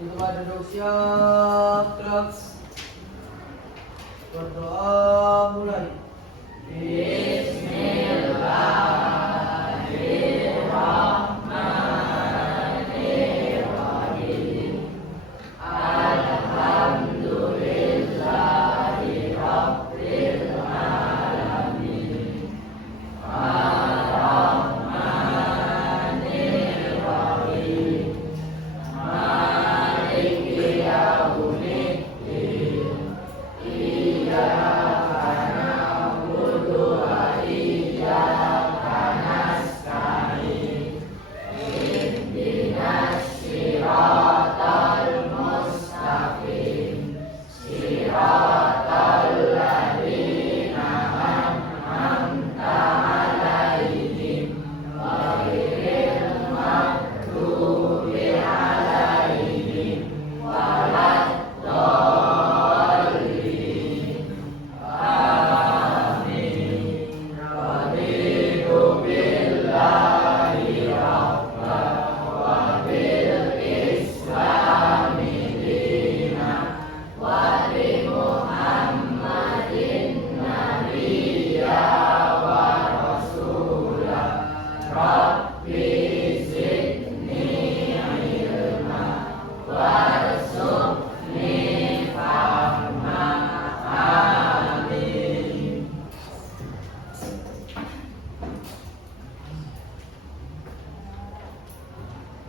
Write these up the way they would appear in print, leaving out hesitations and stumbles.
Coba duduk siap, terus berdoa mulai.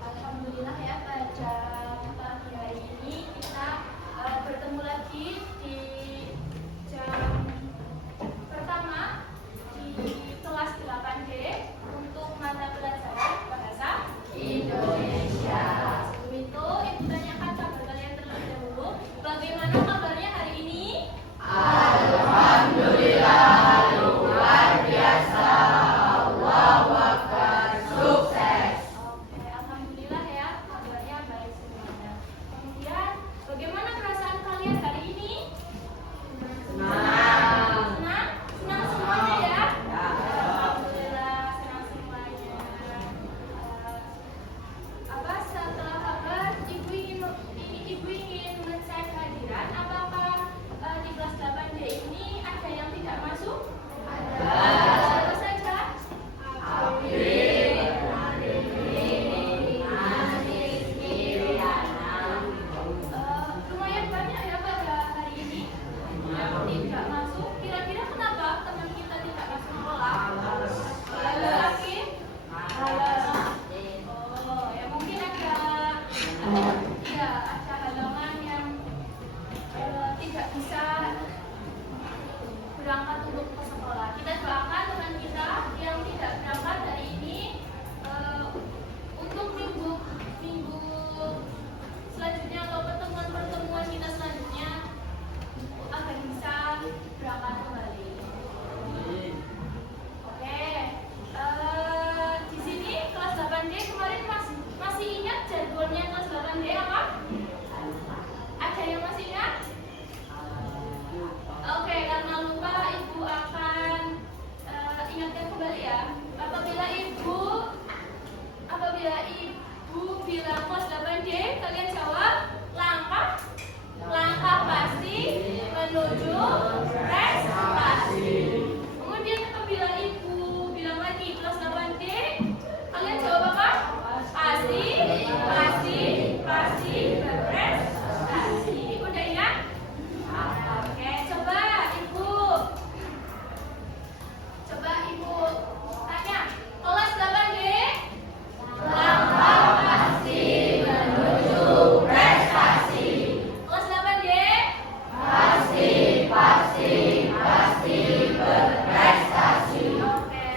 Alhamdulillah ya, pada pagi hari ini kita bertemu lagi di jam pertama di kelas 8D untuk mata pelajaran bahasa Indonesia. Sebelum itu, Ibu tanyakan kabar kalian terlebih dahulu. Bagaimana kabarnya hari ini? Alhamdulillah, luar biasa. Allahu Akbar, sukses. Oke, alhamdulillah ya, kabarnya baik semuanya. Kemudian, bagaimana perasaan kalian hari ini? Senang. Senang? Senang semuanya ya? Alhamdulillah, senang semuanya. Setelah kabar, Ibu ingin mengecek hadiran. Apakah di kelas 8D ini ada yang tidak masuk? Ada. Siapa saja? Lumayan banyak ya pada hari ini tidak masuk. Kira-kira kenapa teman kita tidak masuk sekolah? Laki? Oh, ya mungkin ada halangan yang tidak bisa berangkat untuk ke sekolah. Kita doakan teman kita yang tidak berangkat hari ini untuk minggu selanjutnya atau pertemuan kita selanjutnya agar bisa berangkat kembali. Oke, di sini kelas 8D kemarin masih ingat jadwalnya kelas 8D apa? Ada yang masih ingat? Oke, karena lupa Ibu akan ingatkan kembali ya. Apabila Ibu bilang kelas 8D, kalian jawab langkah pasti menuju prestasi. Kemudian apabila Ibu bilang lagi kelas 8D, kalian jawab apa? Pasti berprestasi. Ibu udah ingat? Oke, coba Ibu tanya, kelas 8D langkah pasti menuju prestasi. Kelas 8D pasti berprestasi. Oke.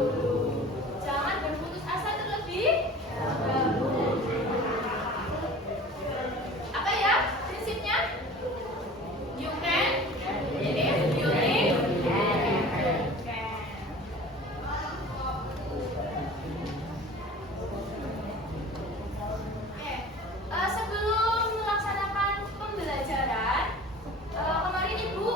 dahulu. Jangan berputus asa terlebih dahulu. Apa ya prinsipnya? You can if you need and can. Oke, sebelum melaksanakan pembelajaran, kemarin Ibu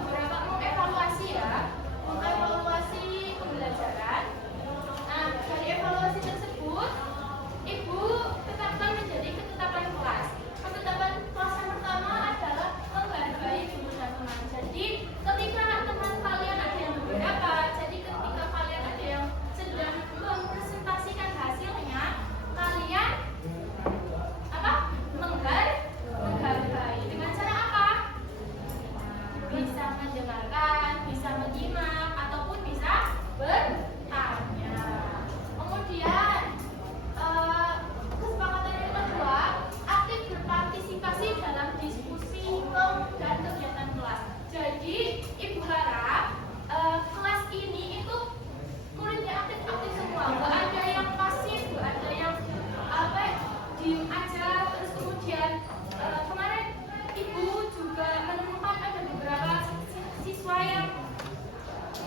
beberapa mengevaluasi ya, mengevaluasi pembelajaran. Nah, dari evaluasi tersebut, Ibu tetapkan menjadi ketetapan kelas. Ketetapan kelas yang pertama adalah menghargai guru dan teman. Jadi, ketika teman kalian ada yang beberapa, jadi ketika kalian ada yang sedang mempresentasikan hasilnya, kalian apa? Menghargai. Dengan cara apa? Bisa mendengarkan, bisa menyimak, ataupun bisa bertanya. Kemudian kesepakatan yang kedua, aktif berpartisipasi dalam diskusi dan kegiatan kelas. Jadi Ibu harap kelas ini itu muridnya aktif-aktif semua, nggak ada yang pasif, nggak ada yang apa diem aja. Terus kemudian kemarin Ibu juga menemukan ada beberapa siswa yang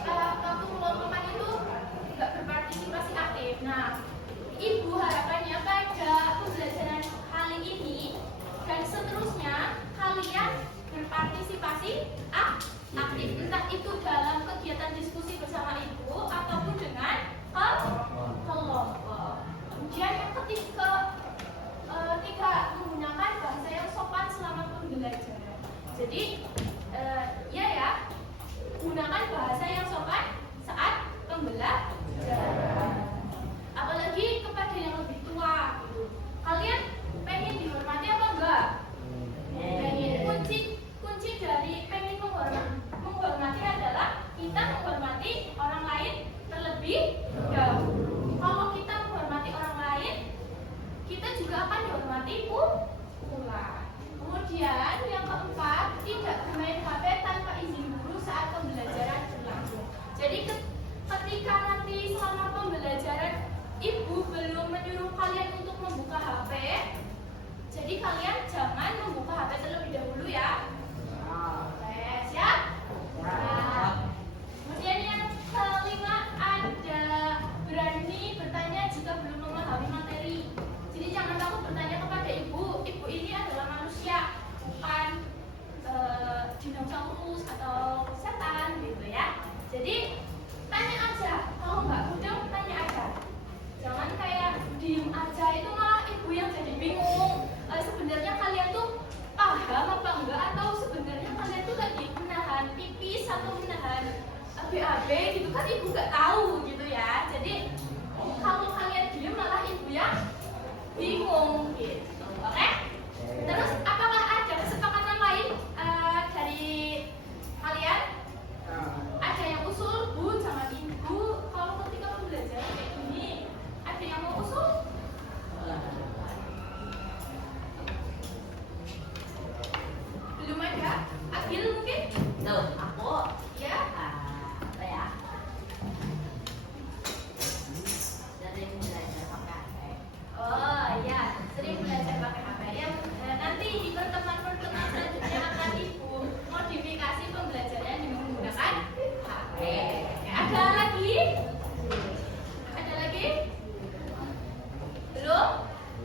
waktu kelompokan itu nggak berpartisipasi aktif. Nah, Ibu harapannya pada pembelajaran kali ini dan seterusnya kalian berpartisipasi aktif, entah itu dalam kegiatan diskusi bersama Ibu ataupun dengan kelompok. Kemudian yang ketiga, menggunakan bahasa yang sopan selama pembelajaran. Jadi ya, gunakan bahasa yang sopan saat pembelajaran. Apalagi kepada yang lebih tua gitu. Kalian pengen dihormati apa enggak? Pengen. Kunci dari pengen menghormati adalah kita menghormati orang lain terlebih dahulu. Kalau kita menghormati orang lain, kita juga akan dihormati pula. Kemudian yang keempat, tidak bermain HP tanpa izin guru saat pembelajaran berlangsung. Jadi ketika nanti selama pembelajaran Ibu belum menyuruh kalian untuk membuka HP, jadi kalian jangan membuka HP terlebih dahulu ya. Oke, siap? Kemudian yang kelima ada berani bertanya jika belum memahami materi. Jadi jangan takut bertanya kepada Ibu. Ibu ini adalah manusia, bukan dinosaurus atau setan gitu ya. Jadi tanya aja, kalau nggak mudah tanya aja. Jangan kayak diem aja, itu malah Ibu yang jadi bingung. Sebenarnya kalian tuh paham apa enggak, atau sebenarnya kalian tuh lagi menahan pipis atau menahan BAB gitu kan, Ibu nggak tahu gitu ya. Jadi kalau kalian diem malah Ibu yang bingung gitu. Oke? Terus apakah ada kesepakatan lain dari kalian? Ada yang usul, Bu, jangan Ibu kalau ketika pembelajaran kayak gini. Ada yang mau usul? Belum ada? Agil mungkin? Tuh, aku Ya? apa ya? Sering belajar pakai HP. Oh ya, sering belajar pakai HP ya. Nanti di pertemuan-pertemuan selanjutnya akan Ibu modifikasi pembelajaran dengan menggunakan HP. Ada lagi? Ada lagi? Belum?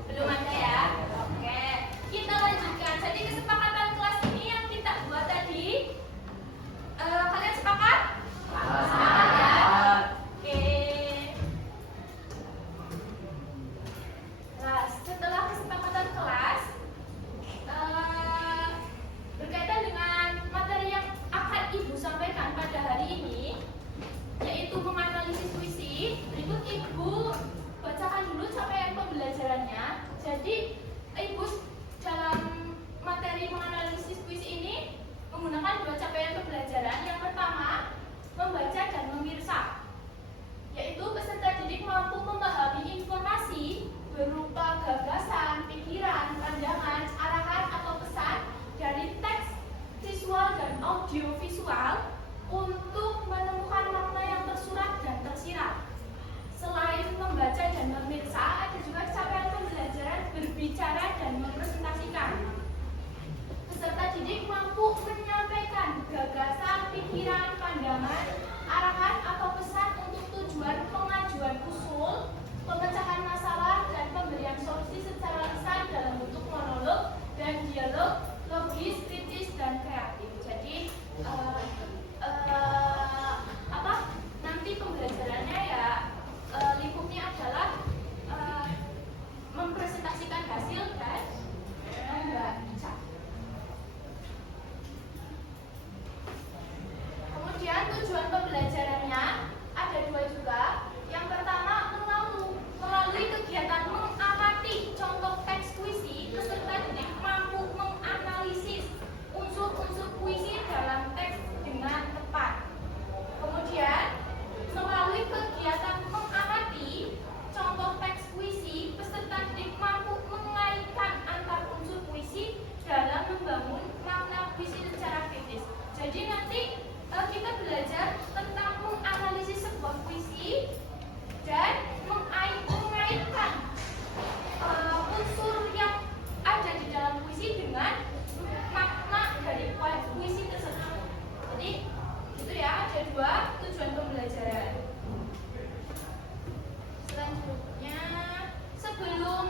Belum ada ya? Oke, kita lanjutkan. Jadi kesepakatan kelas ini yang kita buat tadi, kalian sepakat? Sepakat ya? Oke. Nah, setelah kesepakatan kelas, berkaitan dengan materi yang akan Ibu sampaikan pada hari ini, yaitu menganalisis puisi. Berikut Ibu bacakan dulu capaian pembelajarannya. Jadi Ibu dalam materi menganalisis puisi ini menggunakan dua capaian pembelajaran. Yang pertama, membaca dan memirsa, yaitu peserta didik mampu memahami informasi berupa gagasan, pikiran, pandangan, arahan atau pesan dari teks visual dan audio visual untuk menemukan makna yang tersurat dan tersirat.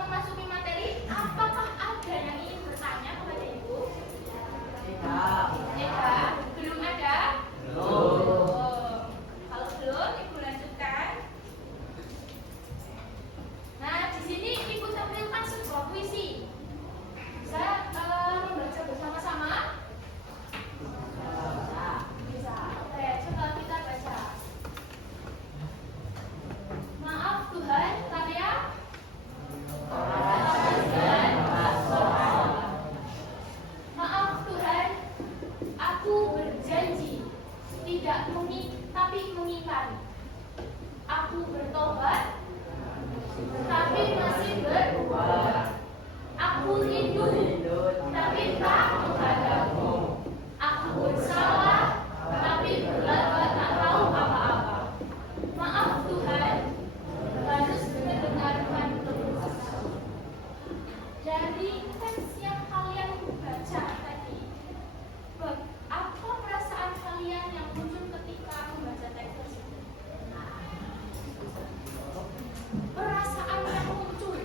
memasuki materi, apakah ada yang ingin bertanya kepada Ibu? Tidak. Tidak, belum ada? Oh, kalau belum, Ibu lanjutkan. Nah, di sini Ibu tampilkan sebuah puisi. Bisa membaca bersama-sama? Bisa. Oke, coba kita baca. Maaf Tuhan, karya Maaf Tuhan, aku berjanji tidak tapi mengingkari. Aku bertobat, tapi masih berubah. Aku rindu, tapi tak menghadapmu. Aku bersalah, tapi berlagak tak tahu apa-apa. Maaf Tuhan, harus mendengarkan keluhan. Dari teks yang kalian baca tadi, apa perasaan kalian yang muncul ketika membaca teks tersebut? Perasaan yang muncul,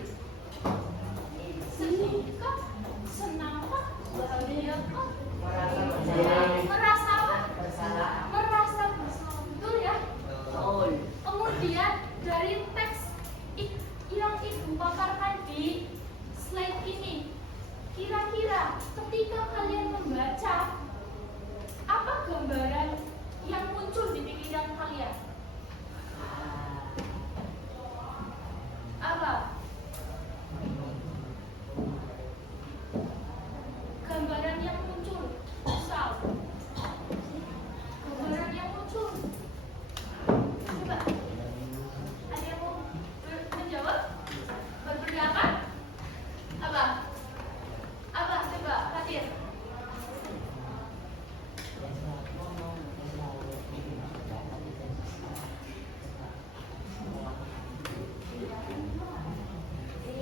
sedih kah? Senang kah? Bahagia kah? Merasa apa? Merasa bersalah, betul ya? Kemudian dari teks yang Ibu paparkan di slide ini, kira-kira ketika kalian membaca, apa gambaran yang muncul di pikiran kalian? Apa? Gambaran yang muncul, misal gambaran yang muncul. Coba, ada yang mau menjawab? Berpendapat? Apa? Apa? Coba, Fatir.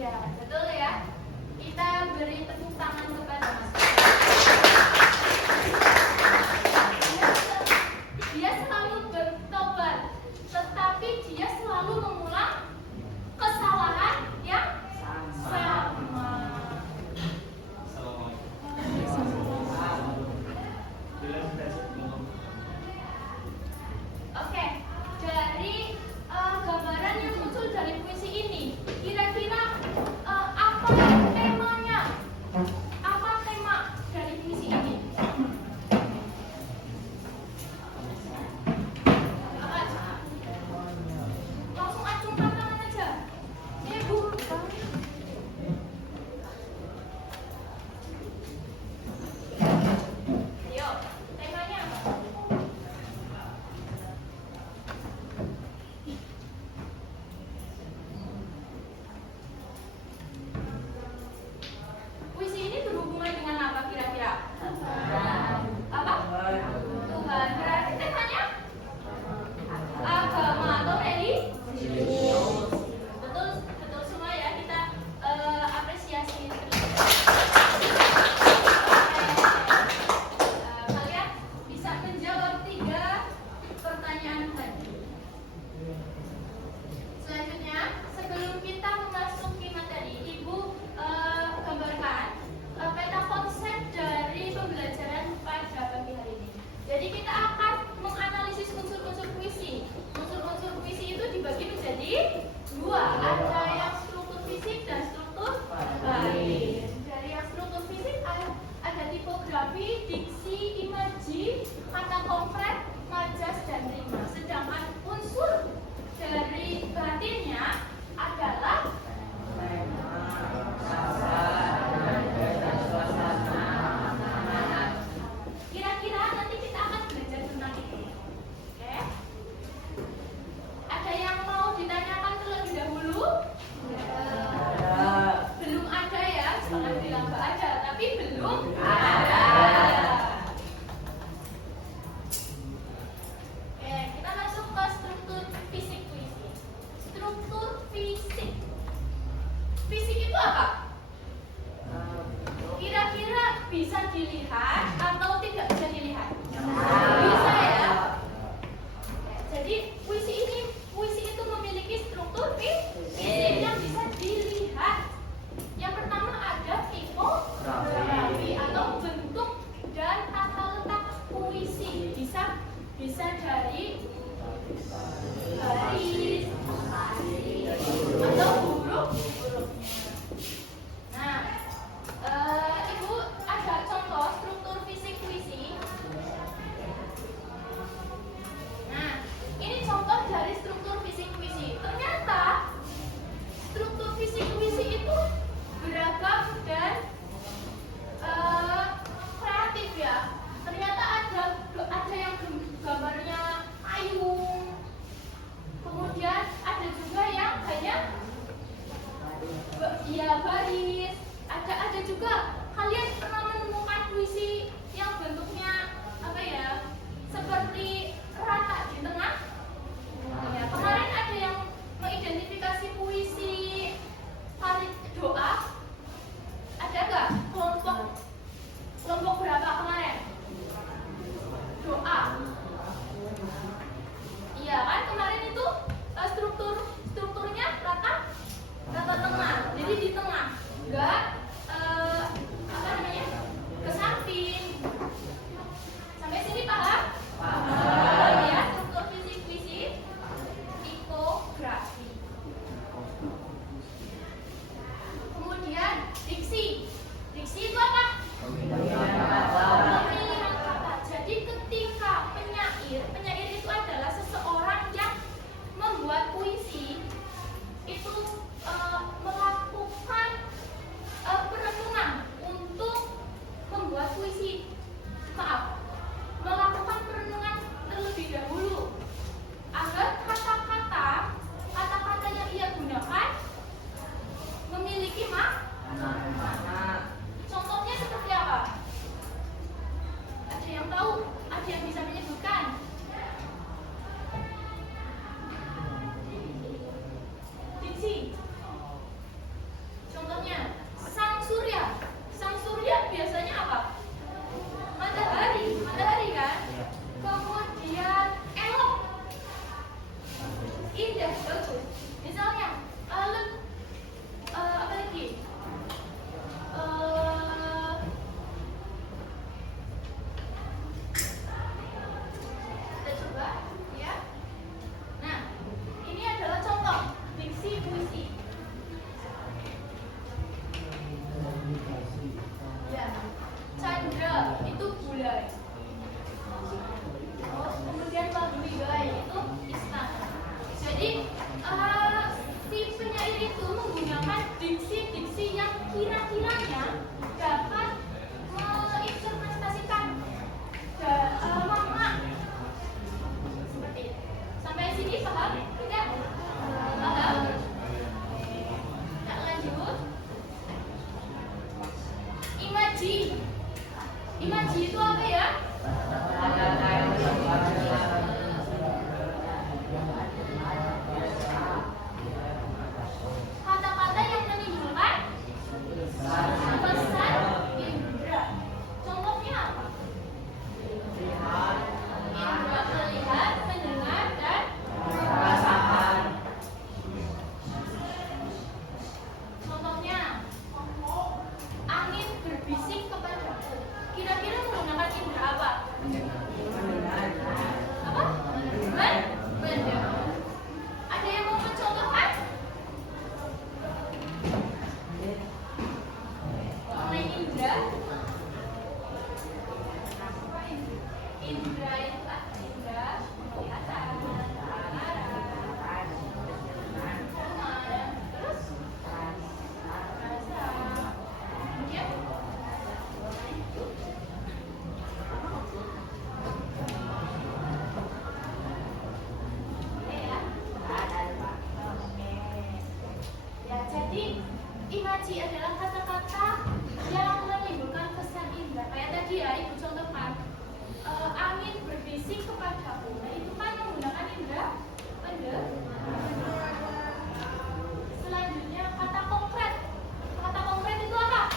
Iya, betul ya. Kita beri tepuk tangan kepada Mas. Dia selalu bertobat, tetapi dia selalu mengulang kesalahan yang sama. Oke, dari gambaran yang muncul dari puisi ini, kira-kira apa temanya? Apa tema dari puisi ini? Apa? Langsung acuh Ya, baris. Ada juga. Kalian pernah menemukan puisi yang bentuknya apa ya? Seperti rata di tengah? Ya, kemarin ada yang mengidentifikasi puisi tarik doa. Ada nggak kelompok berapa kemarin? Doa. Iya kan kemarin itu strukturnya rata tengah. Jadi di tengah, nggak apa namanya ke samping. Sampai sini paham? Paham. Ya, struktur puisi ikografi. Kemudian diksi. Diksi itu apa? Pemilihan kata. Jadi ketika penyair itu adalah seseorang yang membuat puisi, itu melakukan perenungan untuk membuat puisi. Melakukan perenungan terlebih dahulu agar kata-kata yang ia gunakan memiliki makna. Contohnya seperti apa? Ada yang tahu? Ada yang bisa menyebutkan? Diksi. Contohnya, sang surya. Sang surya biasanya apa? Matahari kan? Kemudian elok, indah, bagus. Misalnya, apa lagi? Kita coba, ya. Nah, ini adalah contoh diksi puisi. Ya, Chandra itu bulan. Kemudian Baduigai itu istana. Jadi si penyair itu menggunakan diksi-diksi yang kira-kiranya dapat menginterpretasikan makna. Seperti itu. Sampai sini paham? Tidak? Paham? Kita lanjut. Imaji. Imaji itu apa ya? Kata-kata yang menimbulkan pesan indera. Contohnya apa? Indera melihat, mendengar, dan merasakan. Contohnya, angin berbisik kepadaku. Kira-kira menggunakan indera apa? Apa? Mendengar. Ada yang mau mencontohkan? Mengenai indra. Indra itu apa? Indra penglihatan, pendengaran, terus rasa. Kemudian ya, jadi imaji adalah kata-kata yang menimbulkan kesan indera. Kayak tadi ya, ibu contohkan angin berbisik kepadaku. Nah, itu kan menggunakan indera pendengar. Selanjutnya kata konkret. Kata konkret itu apa?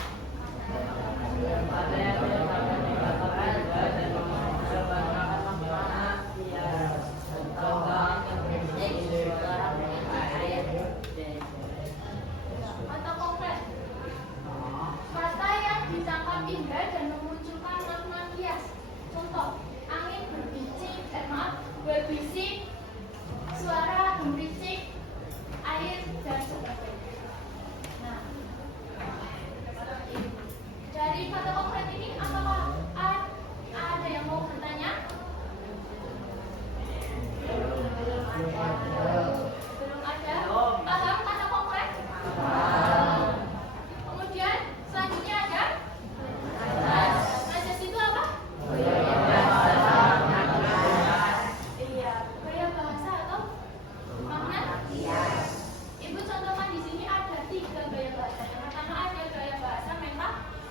Kata konkret. Kata yang ditangkap indera dan memunculkan makna kias. Contoh, angin berbisik,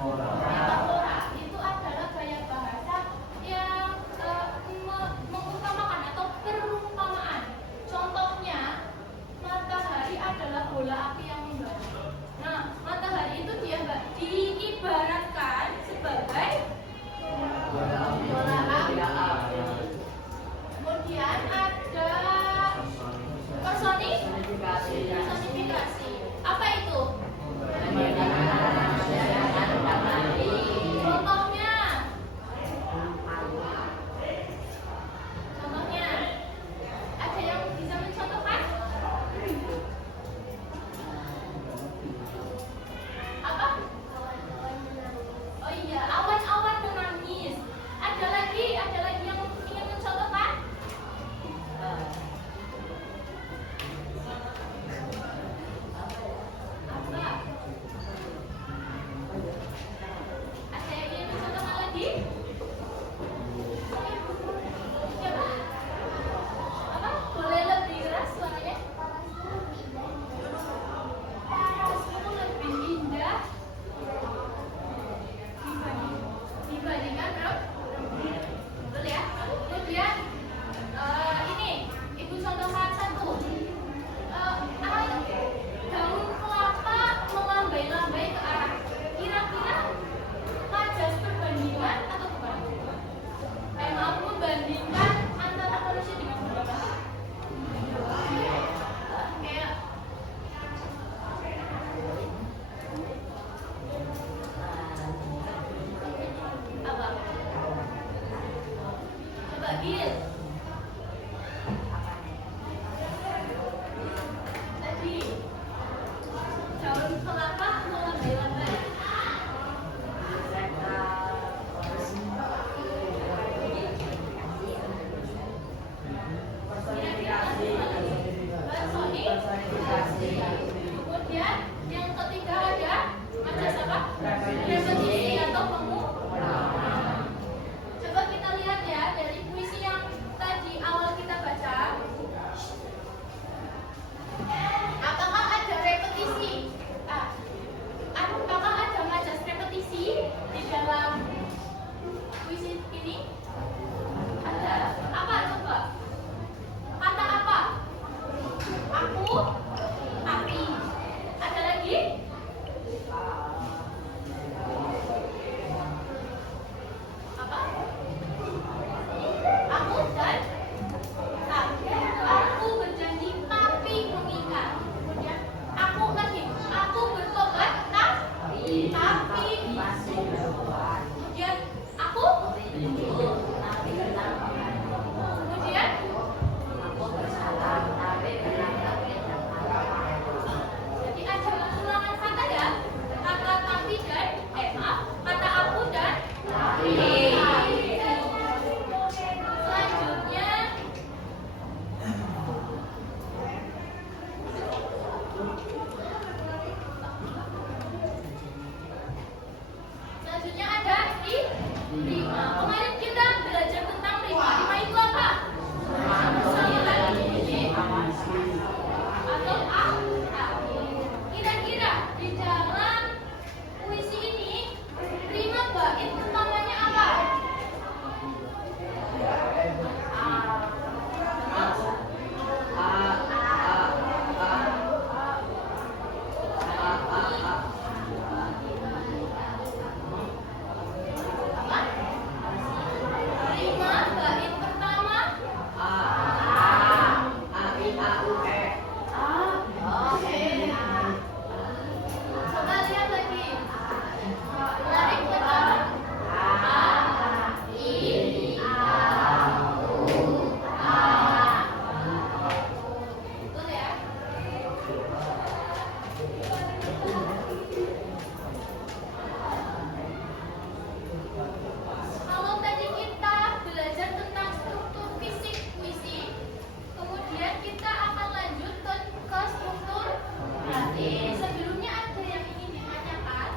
Metafora itu adalah gaya bahasa yang mengutamakan atau perumpamaan. Contohnya, matahari adalah bola api yang membara. Nah, matahari itu dia diibaratkan sebagai bola api. Kemudian ada personifikasi. Apa itu? Contohnya, ada yang bisa mencontohkan? Apa? Oh iya, awan-awan menangis. Ada lagi yang ingin mencontohkan? Apa? Ada yang ingin mencontohkan lagi? Siapa? Apa? Boleh lebih keras suaranya? Itu lebih indah dibandingkan rembulan. Betul ya? Kemudian ini ibu contohkan satu. Daun kelapa melambai-lambai ke arah. Kira-kira majas perbandingan atau kebalikan? Maaf, membandingkan antara manusia dengan binatang. Kayak apa? Coba Gil. Tadi daun kelapa melambai-lambai. Kemudian yang ketiga ada majas apa? Repetisi atau pengulangan. Coba kita lihat ya dari puisi yang tadi awal kita baca. Apakah ada repetisi? Apakah ada majas repetisi di dalam puisi ini? Ada. Apa coba? Kata apa? Aku, api. Ada lagi? Apa? Aku dan aku berjanji tapi mengikat. Kemudian aku lagi. Aku bertobat tapi kemudian aku kemudian jadi ada pengulangan kata ya, kata tapi dan kata aku dan selanjutnya ada rima. Kemarin kita belajar tentang rima. Rima itu apa? Sambungan bunyi atau kira-kira di dalam puisi ini rima bait utamanya apa? Rima bait pertama coba lihat lagi. Tarik ke bawah. Betul ya? Kalau tadi kita belajar tentang struktur fisik puisi, kemudian kita akan lanjut ke struktur batin. Sebelumnya ada yang ingin ditanyakan?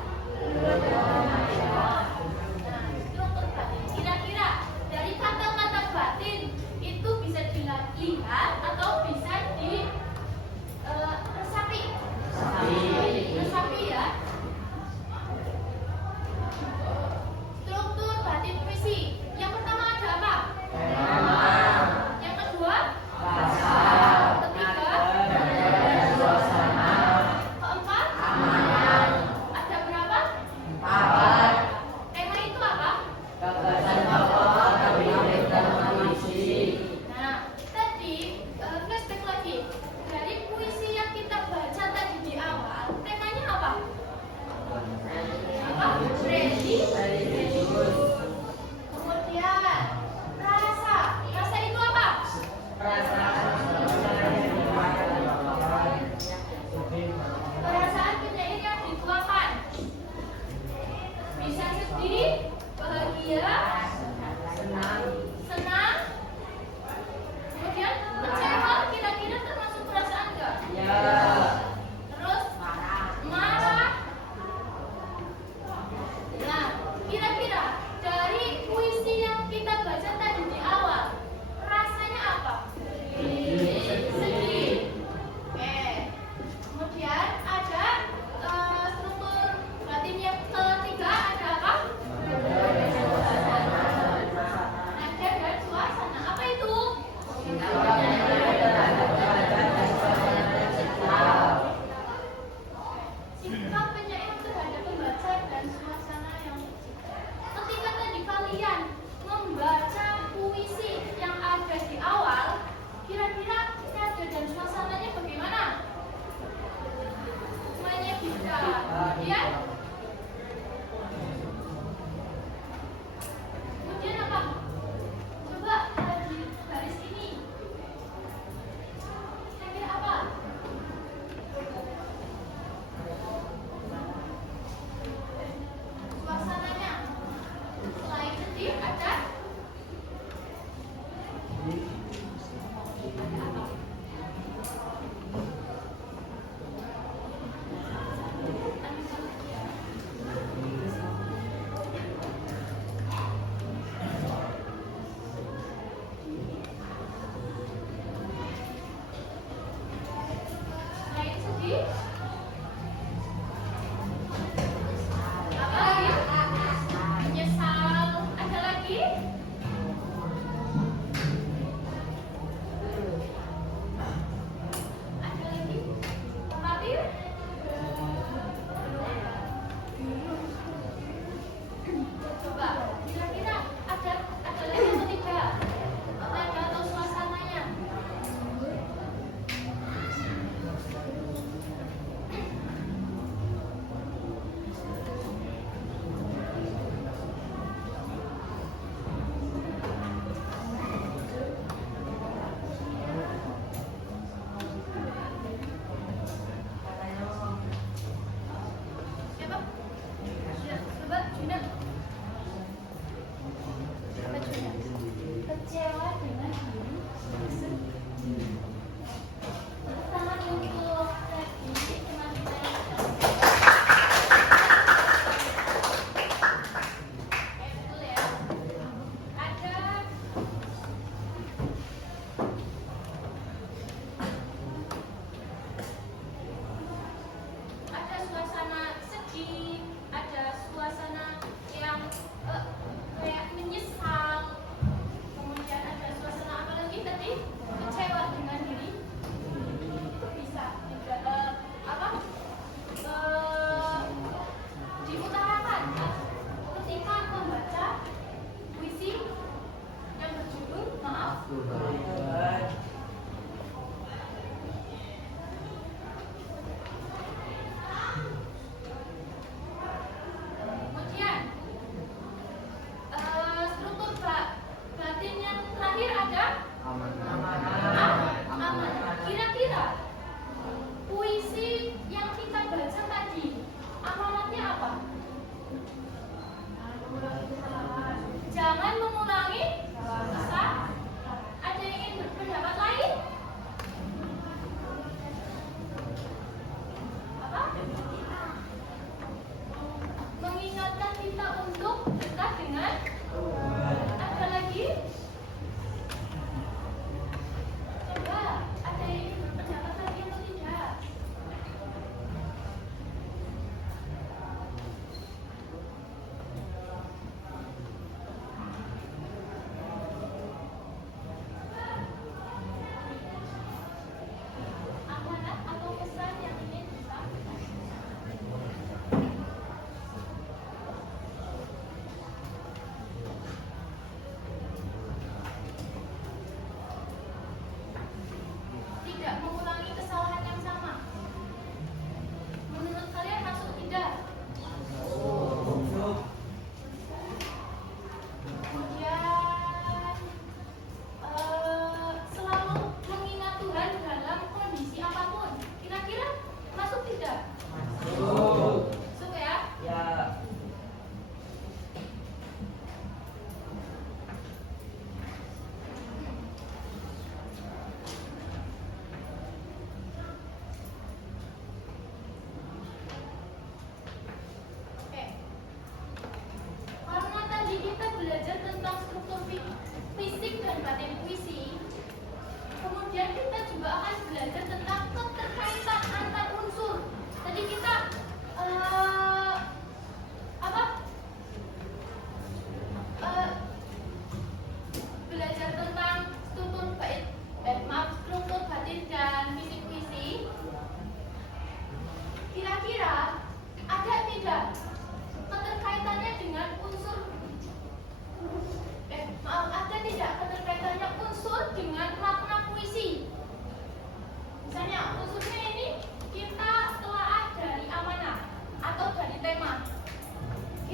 Nah, struktur batin. Kira-kira dari kata-kata batin itu bisa dilihat atau bisa diresapi?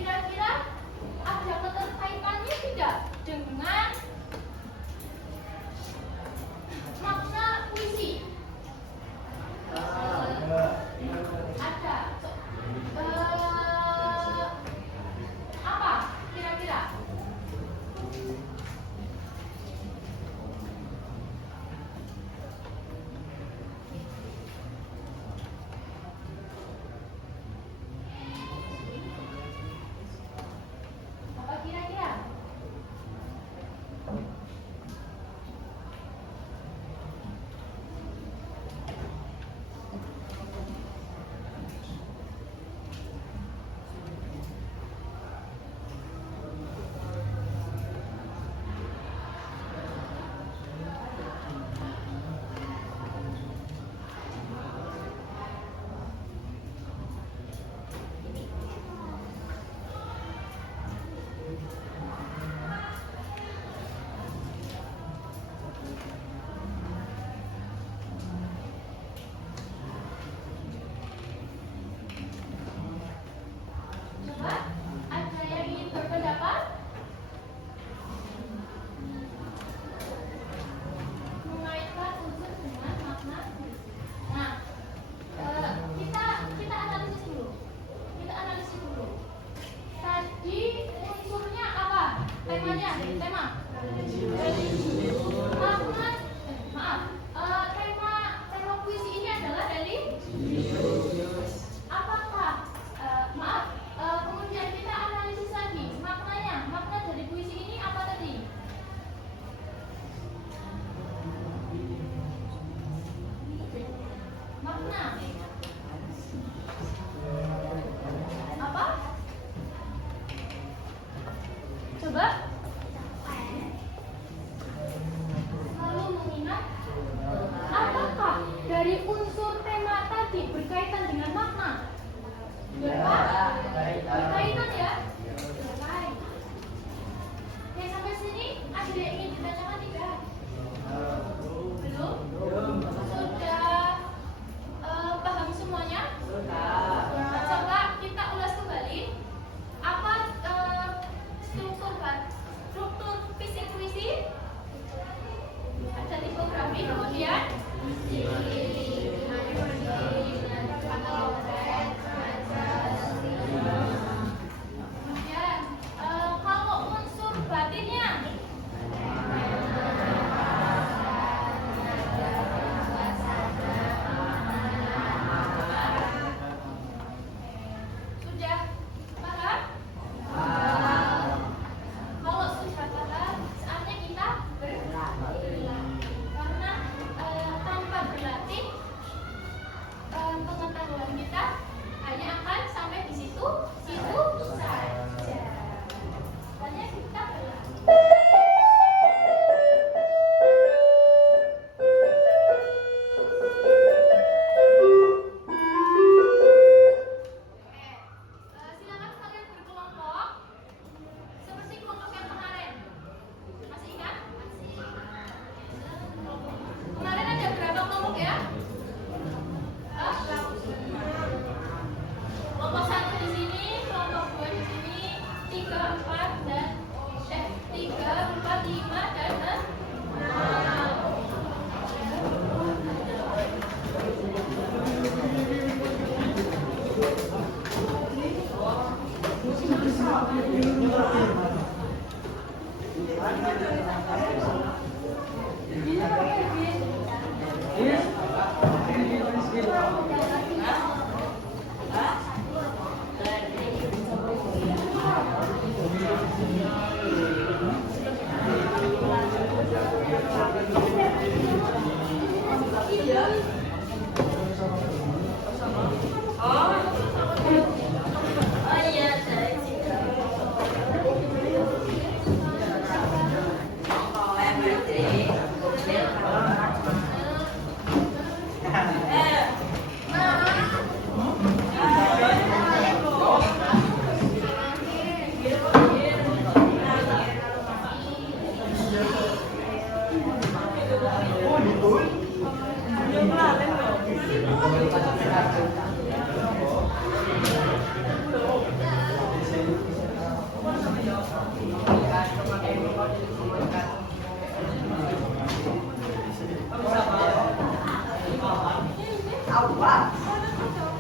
Kira-kira ada keterkaitannya tidak dengan makna puisi? Ada. Apa kira-kira? Apa kira-kira? Coba, ada yang ingin berpendapat? Mengaitkan unsur dengan makna puisi. Nah, kita analisis dulu. Kita analisis dulu. Tadi unsurnya apa? Temanya, tema. Makna, tema puisi ini adalah religius. Apakah, kemudian kita analisis lagi maknanya. Makna dari puisi ini apa tadi? Makna apa? Coba. Lalu mengingat, apakah dari unsur tema tadi berkaitan dengan makna? Berkaitan ya? Berkaitan. Oke, sampai sini ada yang ingin ditanyakan tidak? Belum? Sudah paham semuanya? Coba kita ulas kembali. Apa struktur fisik puisi? Ada tipografi, kemudian kemudian kalau unsur batinnya Apa? Ada yang belum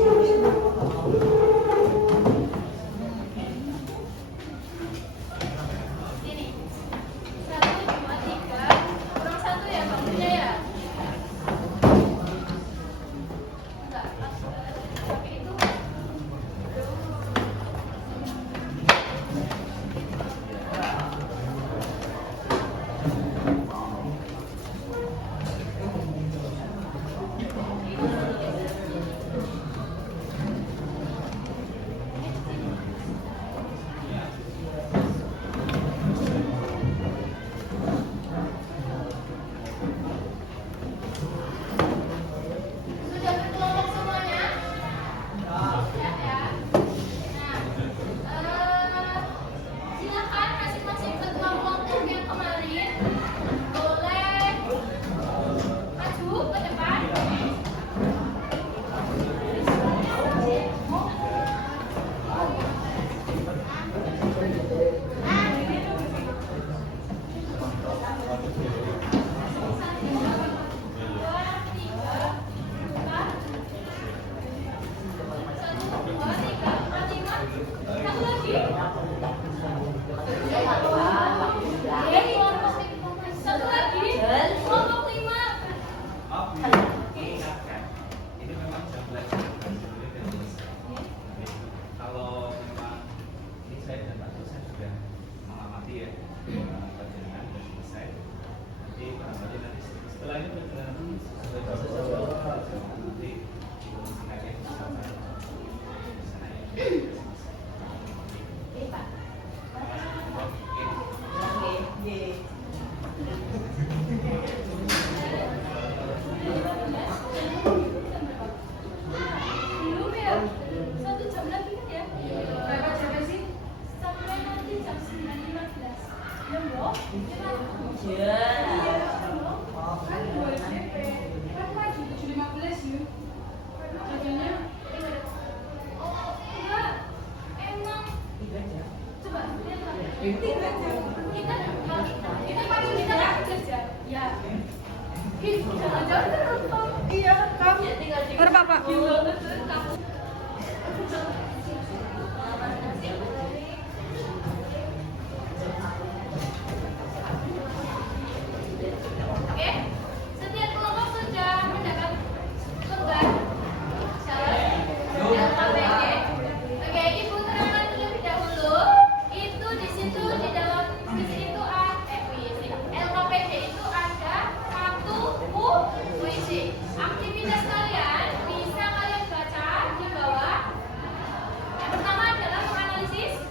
kebagian kelompok? Sini. 1, 2, 3. Kurang 1 ya bangkunya ya? Enggak, pakai itu. Sudah berkelompok semuanya? Sudah ya. Nah, silakan masing-masing ketua kelompok yang kemarin boleh maju ke depan. Satu lagi, kelompok 5. Ini memang jam belajar dan kalau memang ini saya dan Pak dosen sudah mengamati ya perjalanan sudah selesai. Nanti barangkali nanti setelah ini perjalanan nanti singkatnya bisa di sana ya. Oke, Pak. Oke. Belum ya? 1 jam lagi kan ya? Berapa jamnya sih? Sampai nanti jam 9.15. Belum loh? Kan boleh DP. Kan lagi 7.15 yuk. Jadinya oh enggak. Emang coba lihat lah. Kita pagi kita nggak kerja. Ya. Jangan-jangan terlalu. Iya, kamu. Berapa Pak? Oke, setiap kelompok sudah mendapat tugas. Syarat LKPD. Oke, Ibu terangkan terlebih dahulu. Itu di situ di dalam visi itu LKPD itu ada 1 puisi. Aktivitas kalian bisa kalian baca di bawah. Yang pertama adalah menganalisis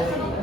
Gracias.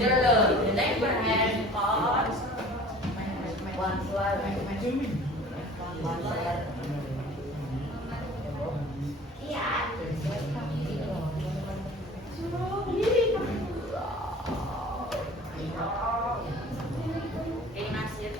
The next one has one slide. One slide. Ini nasib.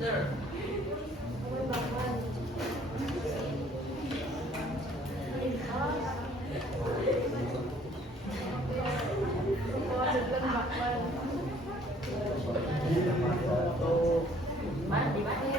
There. Mana di mana?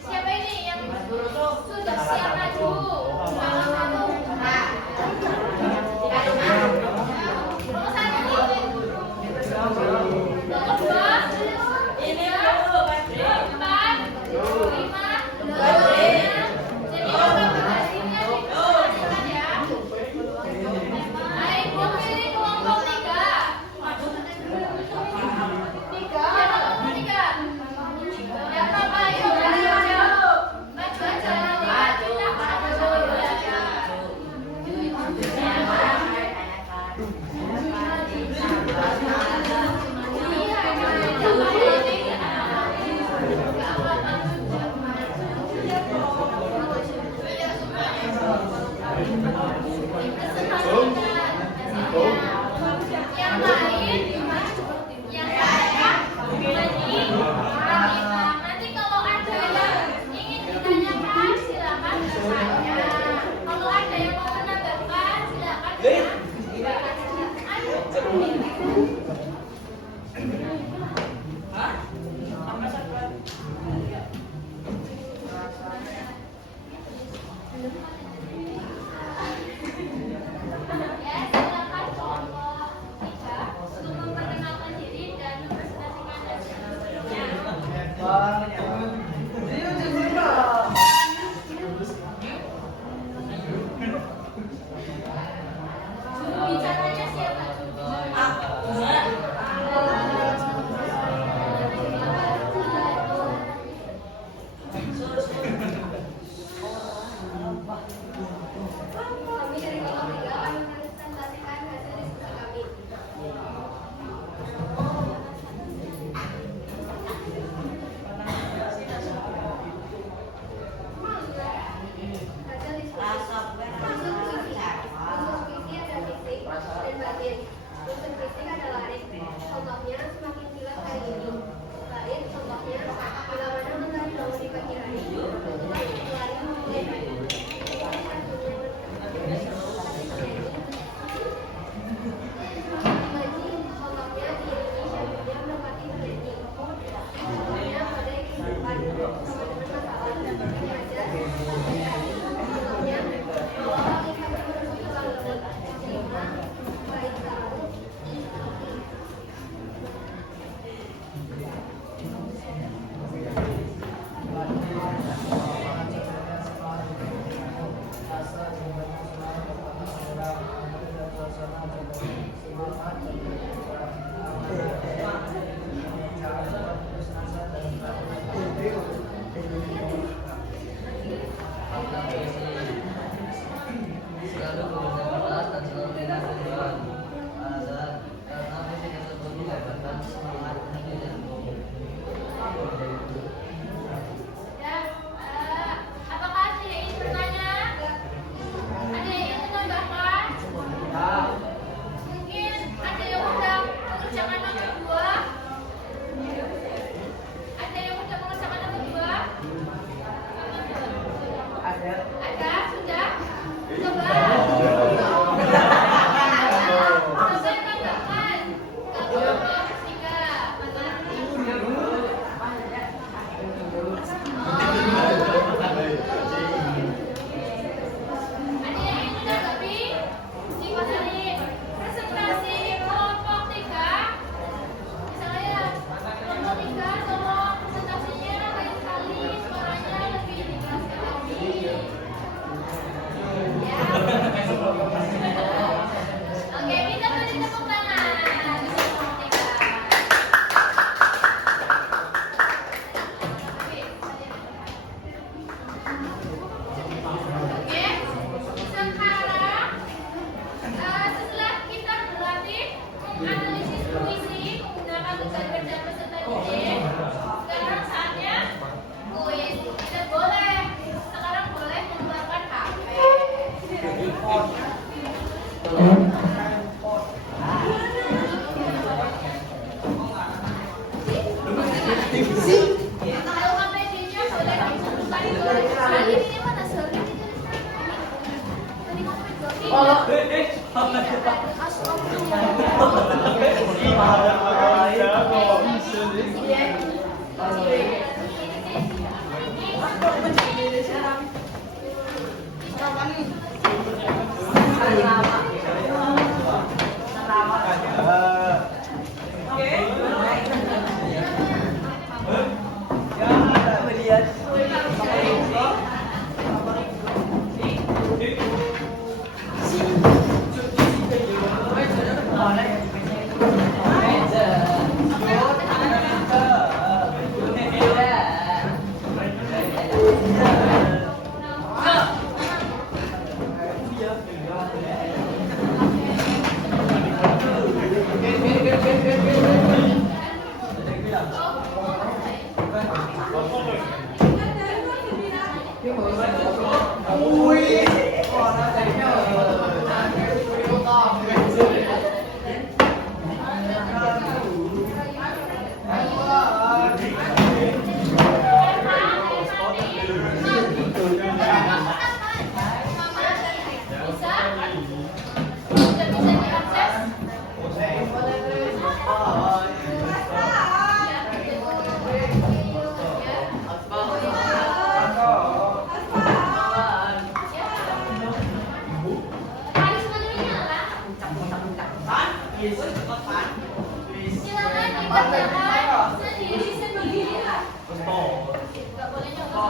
Siapa ini yang sudah siap maju? Nomor 1, nomor 2, Ini dulu, Mas. 4, 5, jadi nomor hasilnya diperhatikan ya. Baik, pilih kelompok 3. Yang pertama, ayo maju aja. Kita maju aja. Yang lain, yang saya menyanyi, nanti kalau ada yang ingin ditanyakan silakan bertanya. Kalau ada yang mau menambahkan silakan. Ya, silakan kelompok 3 untuk memperkenalkan diri dan mempresentasikan hasilnya. Juru bicaranya siapa? Kami dari kelompok 3 akan mempresentasikan hasil diskusi kami. Kalau KPD-nya boleh ditentukan boleh. Soalnya ini mana sulit itu tadi kamu silakan dikerjakan sendiri-sendiri. Nggak boleh nyoba.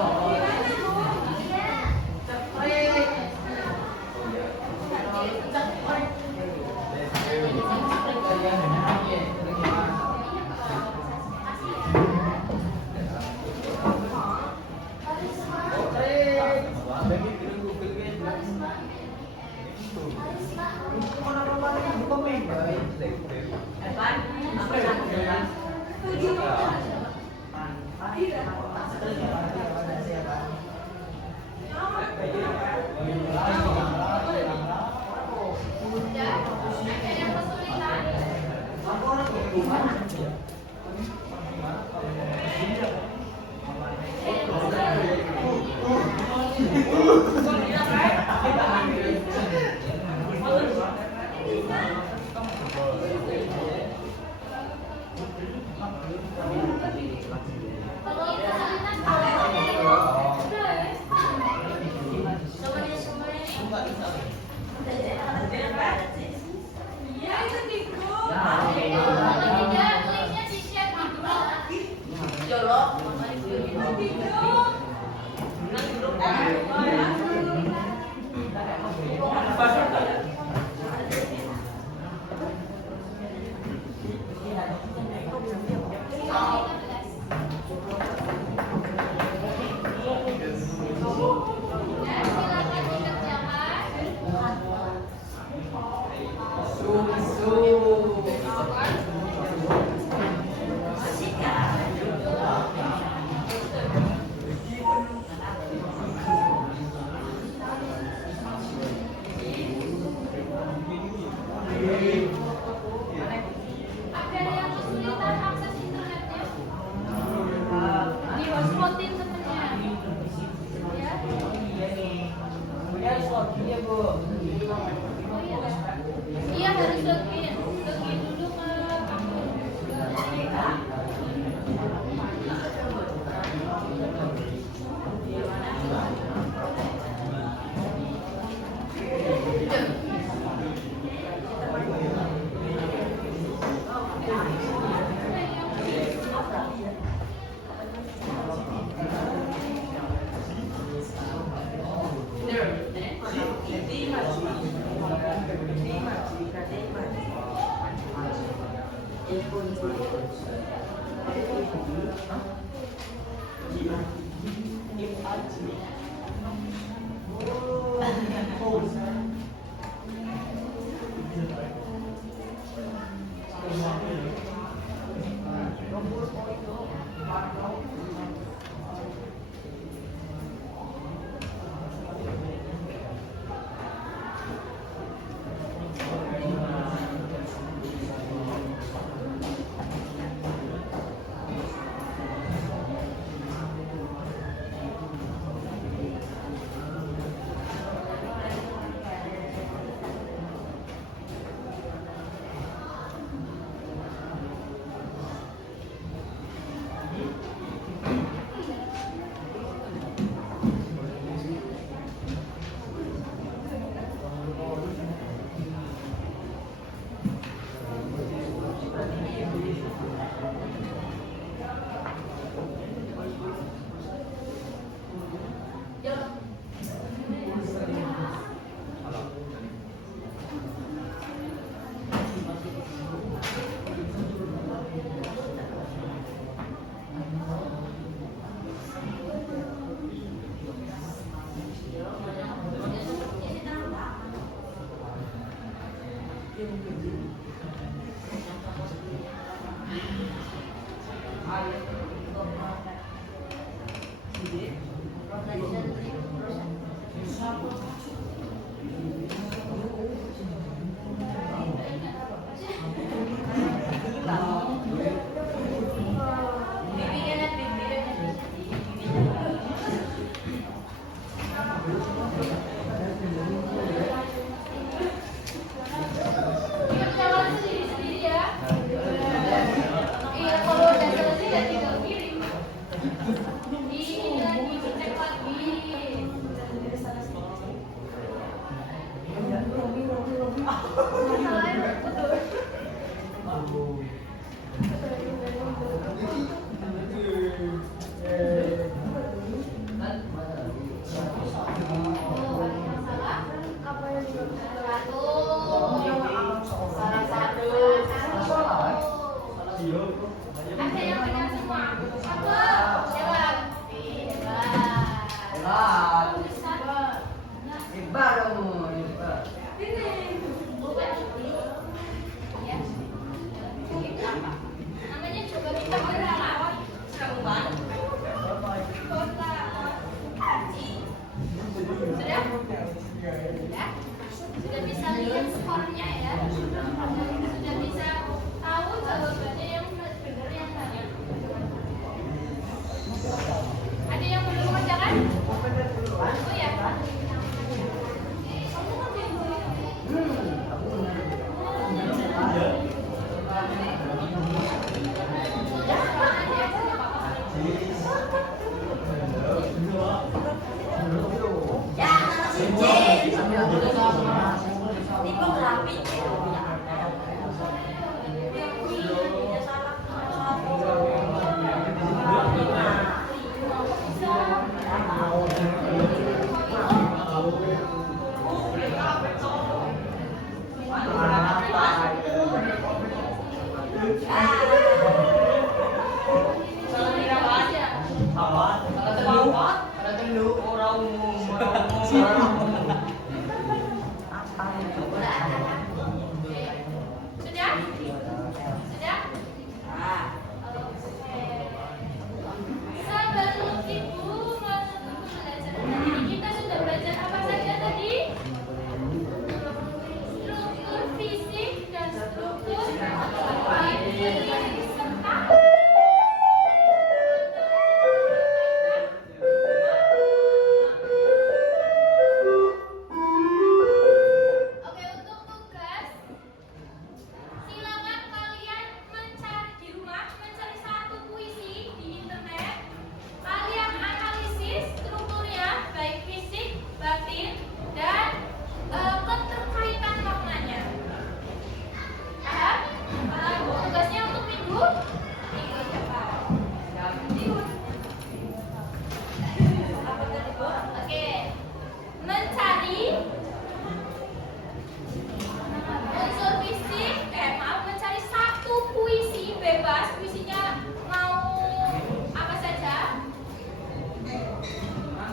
Iya harus login dulu ke Ya, si J. Tipe grafik itu. Ya salah. Sudah? Sudah? Sebelum ibu menutup belajar tadi, kita sudah belajar apa saja tadi? Struktur fisik dan struktur bakteri serta Oke, untuk tugas silakan kalian mencari di rumah, mencari satu puisi di internet. Kalian analisis strukturnya, baik fisik, batin, dan keterkaitan maknanya. Paham? Tugasnya untuk minggu depan. Oke, mencari unsur fisik, mencari satu puisi bebas, puisinya mau apa saja,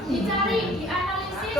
dicari, dianalisis